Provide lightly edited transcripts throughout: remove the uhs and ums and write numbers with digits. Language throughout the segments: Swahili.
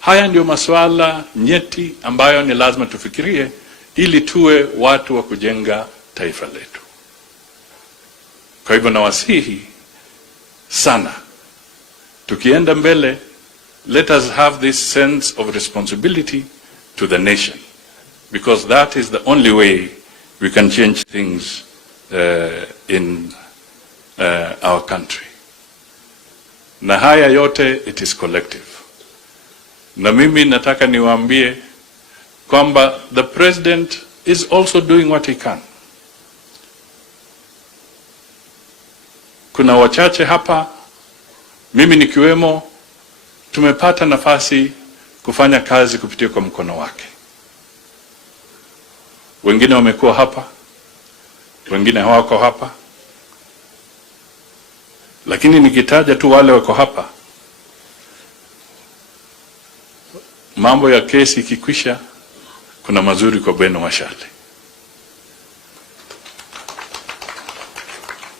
Haya ndio masuala nyeti ambayo ni lazima tufikirie ili tuwe watu wa kujenga taifa letu. Kwa hivyo nawasihi sana, tukienda mbele, let us have this sense of responsibility to the nation, because that is the only way we can change things in our country. Na haya yote, it is collective. Na mimi nataka niwaambie kwamba the president is also doing what he can. Kuna wachache hapa, mimi nikiwemo, tumepata nafasi kufanya kazi kupitia kwa mkono wake. Wengine wamekuwa hapa, wengine hawako hapa. Lakini nikitaja tu wale wako hapa, mambo ya kesi ikikwisha, kuna mazuri kwa Beno Washale.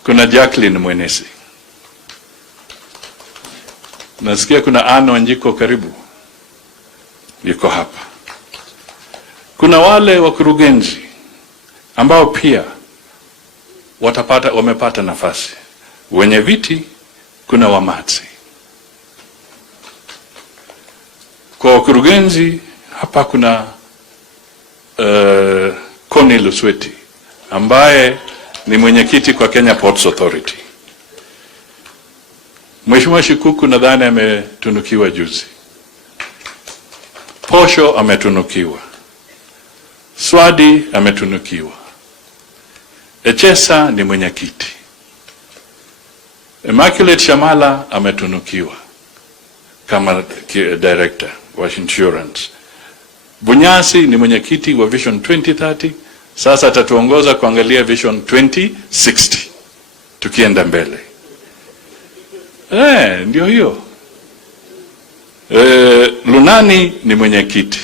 Kuna Jacqueline Mwenesi. Nasikia kuna Anne Wanjiko karibu, yuko hapa. Kuna wale wakurugenzi ambao pia wamepata nafasi. Wenye viti kuna Wamatsi. Kwa wakurugenzi hapa kuna Connie Lusweti ambaye ni mwenyekiti kwa Kenya Ports Authority. Mheshimiwa Shikuku nadhani ametunukiwa juzi. Posho ametunukiwa. Swadi ametunukiwa. Echesa ni mwenyekiti. Immaculate Shamala ametunukiwa kama director wa insurance. Bunyasi ni mwenyekiti wa Vision 2030. Sasa atatuongoza kuangalia Vision 2060 tukienda mbele. Ndio hiyo. Lunani ni mwenyekiti.